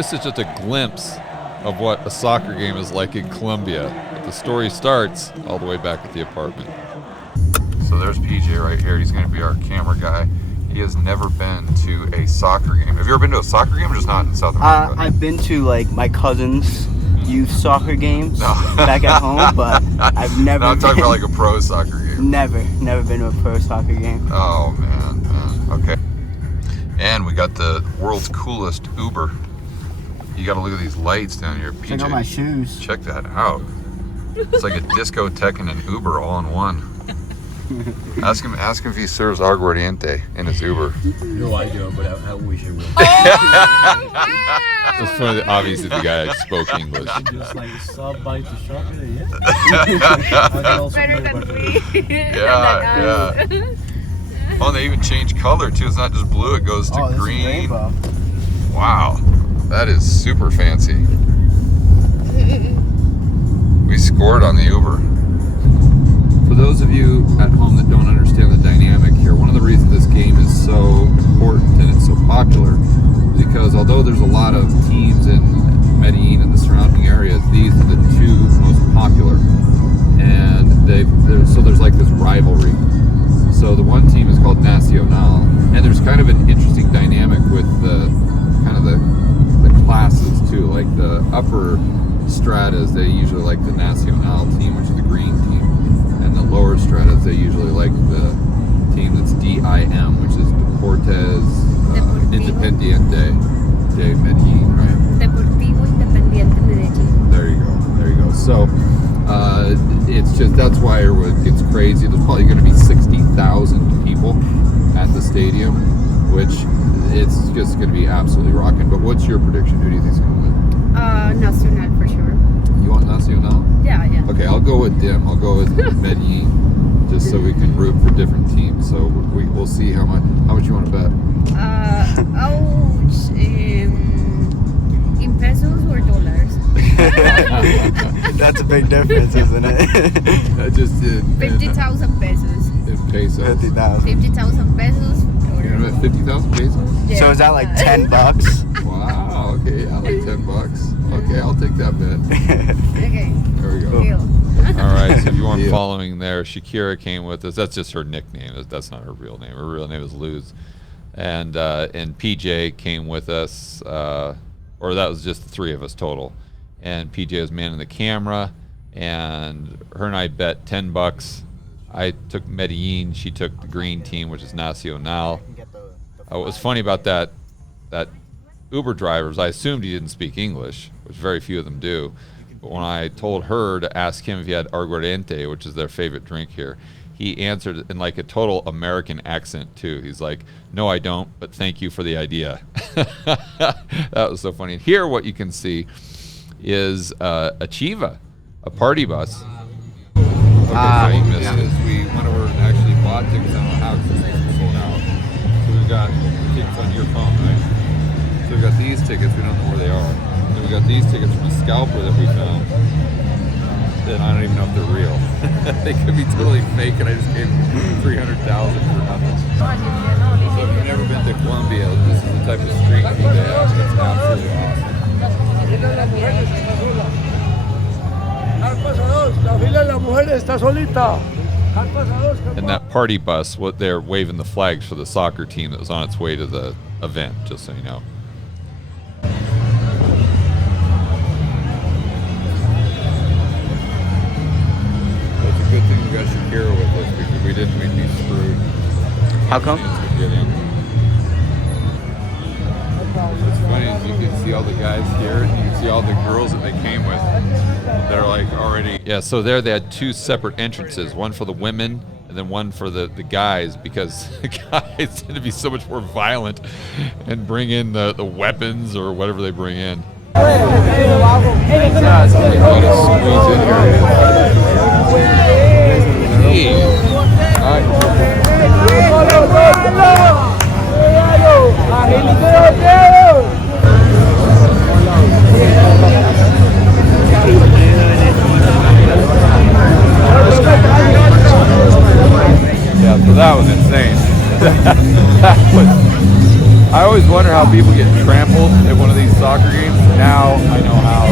this is just a glimpse of what a soccer game is like in Colombia. But the story starts all the way back at the apartment. So there's PJ right here. He's going to be our camera guy. He has never been to a soccer game. Have you ever been to a soccer game or just not in South America? I've been to like my cousin's youth soccer games back at home, but I've never. No, I'm talking about like a pro soccer game. Never been to a pro soccer game. Oh man. Okay. And we got the world's coolest Uber. You got to look at these lights down here, PJ. Check out my shoes. Check that out. It's like a discotheque and an Uber all in one. Ask him if he serves aguardiente in his Uber. No, I don't, but I wish I would. It's funny that obviously the guy spoke English. Just like sub bite the chocolate, yeah. Better than me. Yeah. Oh, they even changed color too. It's not just blue; it goes to green. Wow, that is super fancy. We scored on the Uber. For those of you at home that don't understand the dynamic here, one of the reasons this game is so important and it's so popular is because although there's a lot of teams in Medellin and the surrounding areas, these are the two most popular. And so there's like this rivalry. So the one team is called Nacional, and there's kind of an interesting dynamic with the classes too. Like the upper stratas, they usually like the Nacional team, which is the green team. And the lower stratas, they usually like the team that's DIM, which is Deportes Independiente de Medellin, right? Deportivo Independiente Medellin. There you go. So it's just, that's why everyone gets crazy. There's probably going to be 60,000 people at the stadium, which it's just going to be absolutely rocking. But what's your prediction? Who do you think's going to win? Nacional for sure. You want Nacional? Yeah. Okay, I'll go with DIM. I'll go with Medellin, just so we can root for different teams. So we'll see how much you want to bet. In pesos or dollars? That's a big difference, isn't it? Just 50,000 pesos. in pesos. 50,000. 50,000 pesos. You're gonna bet 50,000 pesos? Yeah. So is that like $10? Wow. Okay, I like $10. Okay, I'll take that bet. Okay. There we go. Deal. All right, so if you weren't following there, Shakira came with us. That's just her nickname. That's not her real name. Her real name is Luz. And PJ came with us, or that was just the three of us total. And PJ was manning the camera, and her and I bet $10. I took Medellin. She took the green team, which is Nacional. What was funny about that Uber drivers, I assumed he didn't speak English, which very few of them do. But when I told her to ask him if he had aguardiente, which is their favorite drink here, he answered in like a total American accent too. He's like, "No, I don't, but thank you for the idea." That was so funny. And here what you can see is a Chiva, a party bus. Okay, so you missed it. We went over and actually bought tickets. I don't know how because it's sold out. So we've got tickets on your phone, right? So we got these tickets. We don't know where they are. Then we got these tickets from a scalper that we found. That I don't even know if they're real. They could be totally fake, and I just gave them $300,000 for nothing. So if you've never been to Colombia, this is the type of street food they have. It's absolutely awesome. And that party bus, what they're waving the flags for the soccer team that was on its way to the event, just so you know. It's a good thing we got Shakira with us, because if we didn't, we'd be screwed. How come? What's funny is you can see all the guys here, and you can see all the girls that they came with. They're like already. Yeah, so there they had two separate entrances, one for the women and then one for the guys, because the guys tend to be so much more violent and bring in the weapons or whatever they bring in. Yeah, so that was insane. I always wonder how people get trampled at one of these soccer games. Now I know how.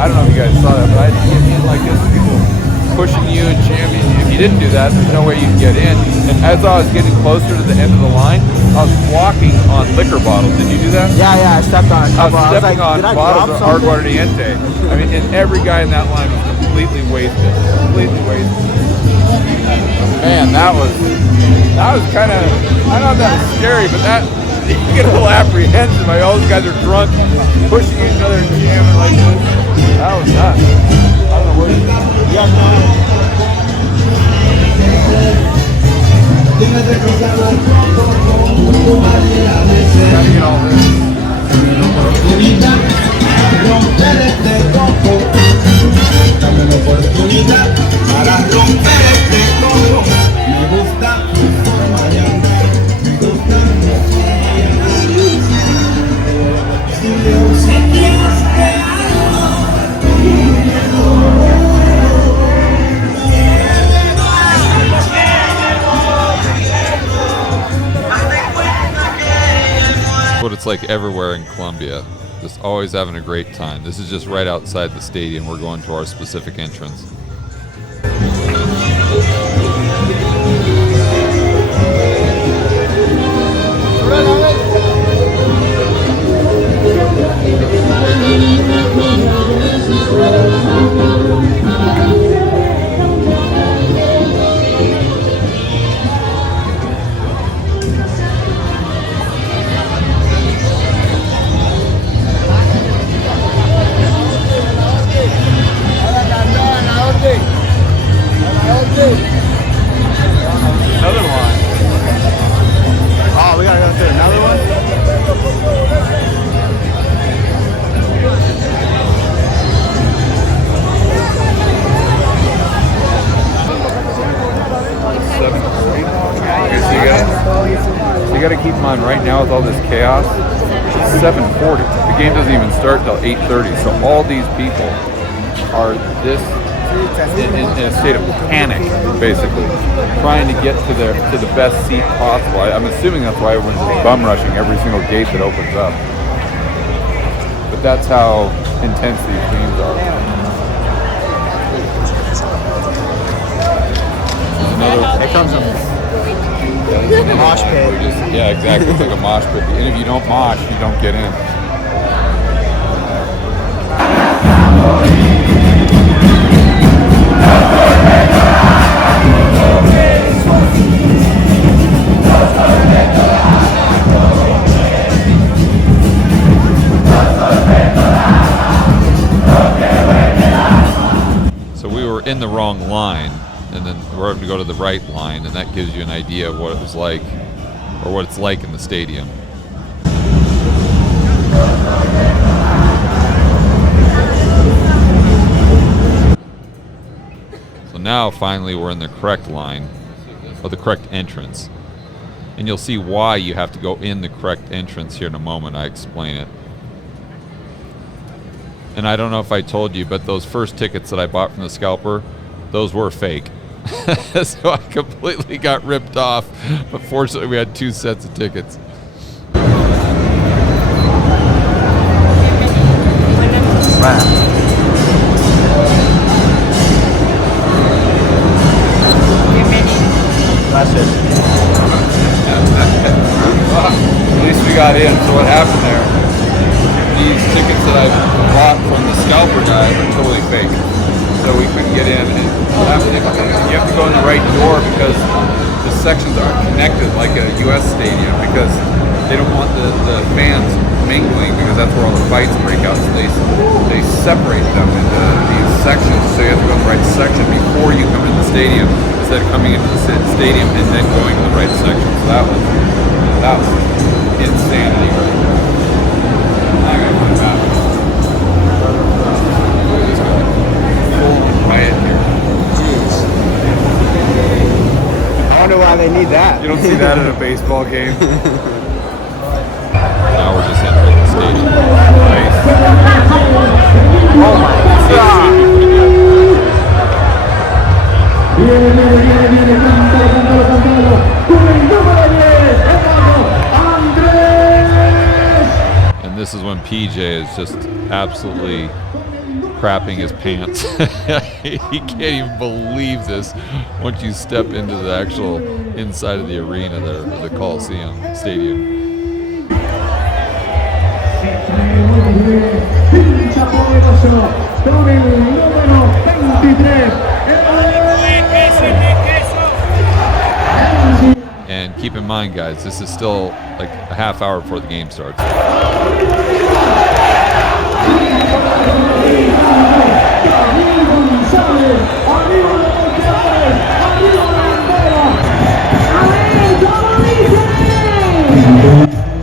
I don't know if you guys saw that, but I had to get in like this, people pushing you and jamming. If you didn't do that, there's no way you can get in. And as I was getting closer to the end of the line, I was walking on liquor bottles. Did you do that? Yeah, I stepped on a I couple. was stepping like, on did I bottles drop of something? aguardiente. I mean, and every guy in that line was completely wasted. Completely wasted. Man, that was kind of, I don't know if that was scary, but that, you get a little apprehensive. Like, all those guys are drunk, pushing each other and jamming like this. That was nuts. I don't know what you guys gotta get all this. What it's like everywhere in Colombia. Just always having a great time. This is just right outside the stadium. We're going to our specific entrance. Another line. Oh, we gotta go through another one? So you got to keep in mind right now with all this chaos, it's 7:40. The game doesn't even start till 8:30. So all these people are in a state of panic, basically, trying to get to the best seat possible. I'm assuming that's why everyone's bum rushing every single gate that opens up. But that's how intense these games are. Another, Here comes a mosh pit. yeah, exactly. It's like a mosh pit. And if you don't mosh, you don't get in. So we were in the wrong line, and then we're having to go to the right line, and that gives you an idea of what it was like, or what it's like in the stadium. So now finally we're in the correct line, or the correct entrance. And you'll see why you have to go in the correct entrance here in a moment. I explain it. And I don't know if I told you, but those first tickets that I bought from the scalper, those were fake. So I completely got ripped off. But fortunately, we had 2 sets of tickets. That's it. Well, at least we got in. So what happened there? These tickets that I bought from the scalper guy were totally fake. So we couldn't get in. And what happened, you have to go in the right door because the sections aren't connected like a U.S. stadium because they don't want the fans mingling because that's where all the fights break out. So they separate them into these sections. So you have to go in the right section before you come in the stadium instead of coming into the stadium and then going to the right section. So that was insanity. I gotta put it back. Riot here. I wonder why they need that. You don't see that at a baseball game. Now we're just entering the stadium. Nice. Oh my god. And this is when PJ is just absolutely crapping his pants. He can't even believe this once you step into the actual inside of the arena there, the Coliseum Stadium. And keep in mind, guys, this is still like a half hour before the game starts.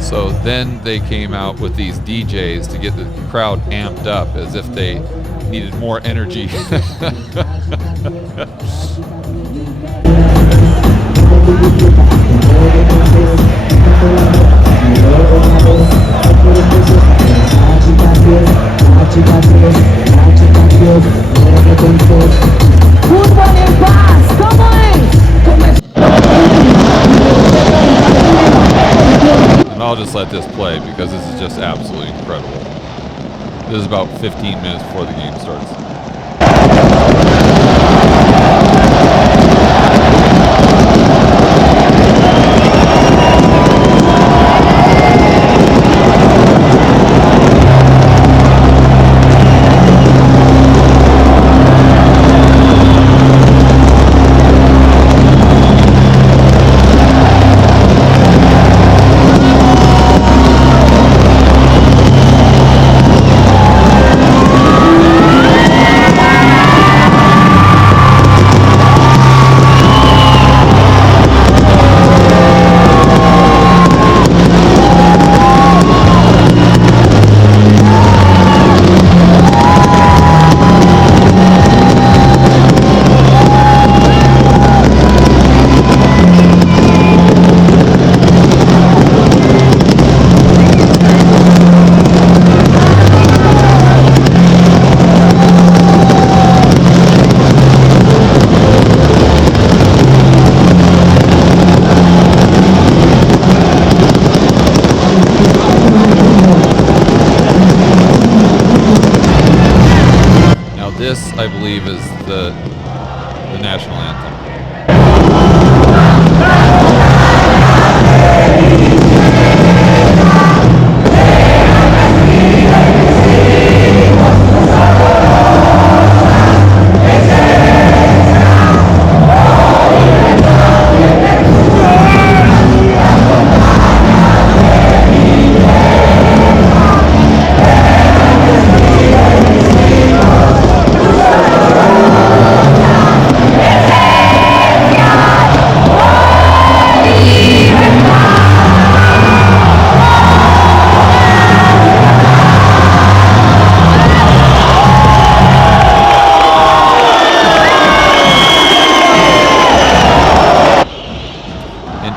So then they came out with these DJs to get the crowd amped up as if they needed more energy. And I'll just let this play because this is just absolutely incredible. This is about 15 minutes before the game starts. This, I believe, is the national anthem.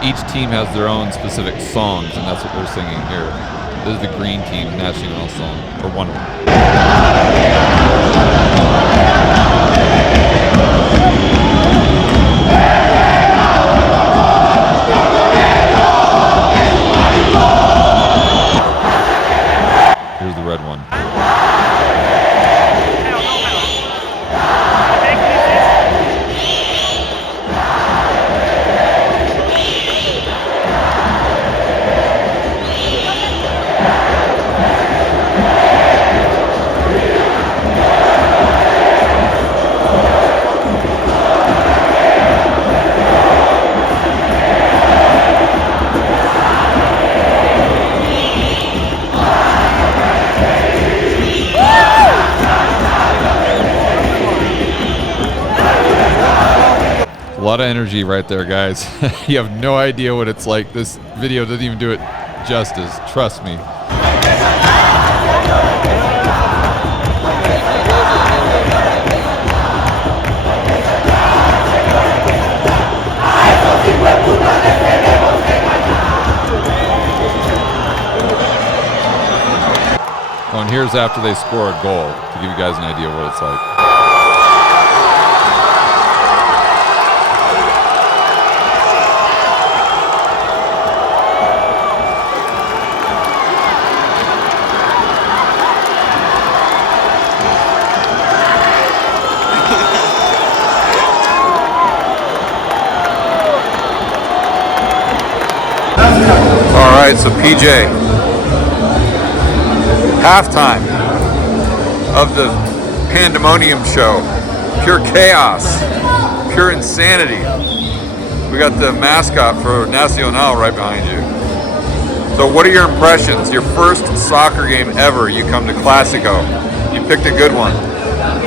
Each team has their own specific songs, and that's what they're singing here. This is the green team national song, or one of them. Here's the red one. A lot of energy right there, guys. You have no idea what it's like. This video doesn't even do it justice. Trust me. Oh, and here's after they score a goal to give you guys an idea what it's like. right, so PJ, halftime of the Pandemonium show. Pure chaos, pure insanity. We got the mascot for Nacional right behind you. So what are your impressions? Your first soccer game ever, you come to Classico. You picked a good one.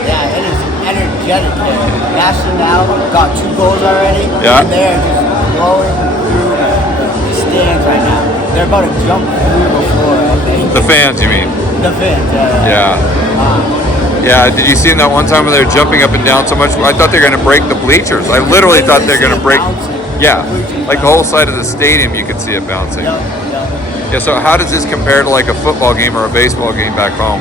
Yeah, it is energetic there. Nacional got 2 goals already. Yeah. And they're just blowing through the stands right now. They're about to jump through the floor, I think. The fans, you mean? The fans, Yeah. Yeah, did you see that one time when they were jumping up and down so much? I thought they were going to break the bleachers. I literally thought they were going to break. Yeah, like the whole side of the stadium, you could see it bouncing. Yeah, so how does this compare to like a football game or a baseball game back home?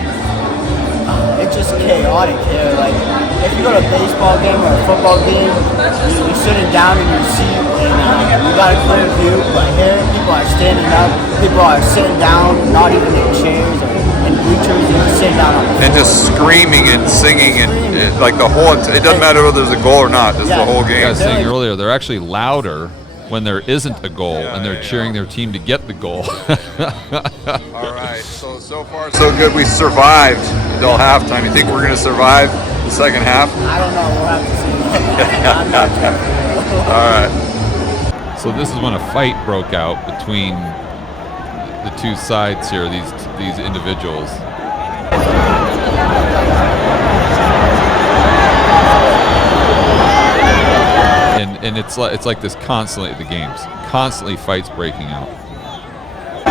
It's just chaotic here. Like, if you go to a baseball game or a football game, you're sitting down in your seat and you got a clear view. But here, people are standing up, people are sitting down, not even in chairs or in bleachers, they're just sitting down on the floor. And just screaming and singing and like the whole. It doesn't matter whether there's a goal or not. Just the whole game. Yeah, I was saying earlier, they're actually louder when there isn't a goal and they're cheering their team to get the goal. All right, so far so good. We survived until halftime. You think we're going to survive the second half? I don't know. We'll have to see. I'm not sure. All right. So this is when a fight broke out between the two sides here. These individuals. And it's like this constantly at the games. Constantly fights breaking out. You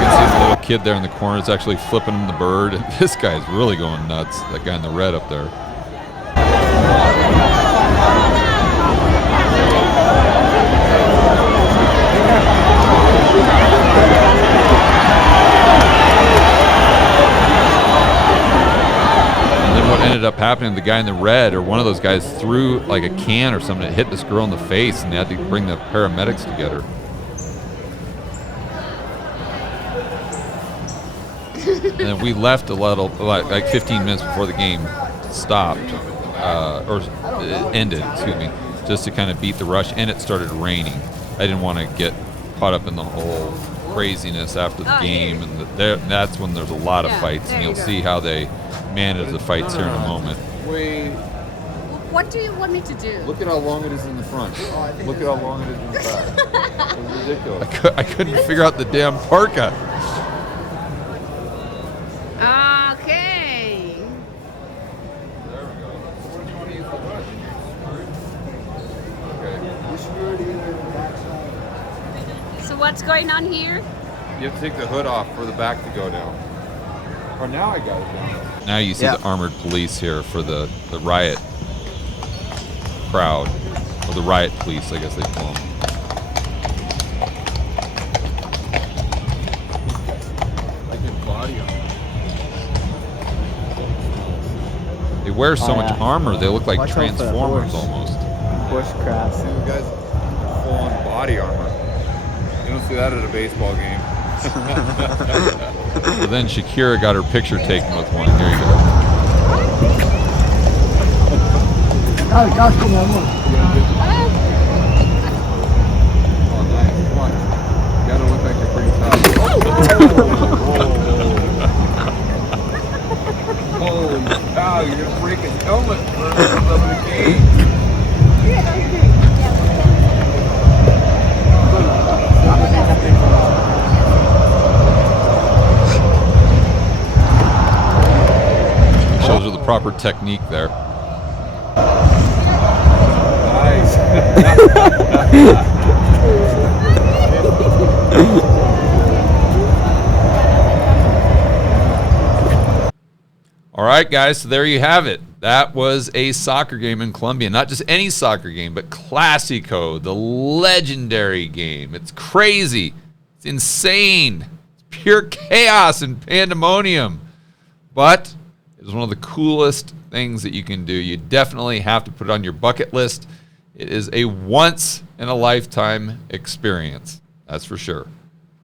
can see the little kid there in the corner is actually flipping him the bird. This guy's really going nuts. That guy in the red up there. What ended up happening, the guy in the red or one of those guys threw like a can or something that hit this girl in the face, and they had to bring the paramedics to get her. And then we left a little, like 15 minutes before the game stopped, or ended, excuse me, just to kind of beat the rush, and it started raining. I didn't want to get caught up in the whole craziness after the game, and that's when there's a lot of fights, and you'll see how they manage the fights here in a moment. Wait. What do you want me to do? Look at how long it is in the front. Look at how long it is in the back. It's ridiculous. I couldn't figure out the damn parka. Okay. There we go. Where do you want to use the brush? So what's going on here? You have to take the hood off for the back to go down. Oh, now I got it down. Now you see the armored police here for the riot crowd, or the riot police, I guess they call them. Like in body armor. They wear so much armor, they look like Transformers almost. Bushcraft. See the guys full on body armor. You don't see that at a baseball game. So then Shakira got her picture taken with one. Here you go. Oh, nice. Come on. You gotta look like you're pretty tough. Holy cow, you're gonna break his helmet of the game. Shows you the proper technique there. Nice. All right, guys, so there you have it. That was a soccer game in Colombia. Not just any soccer game, but Classico, the legendary game. It's crazy. It's insane. It's pure chaos and pandemonium. But it was one of the coolest things that you can do. You definitely have to put it on your bucket list. It is a once-in-a-lifetime experience. That's for sure.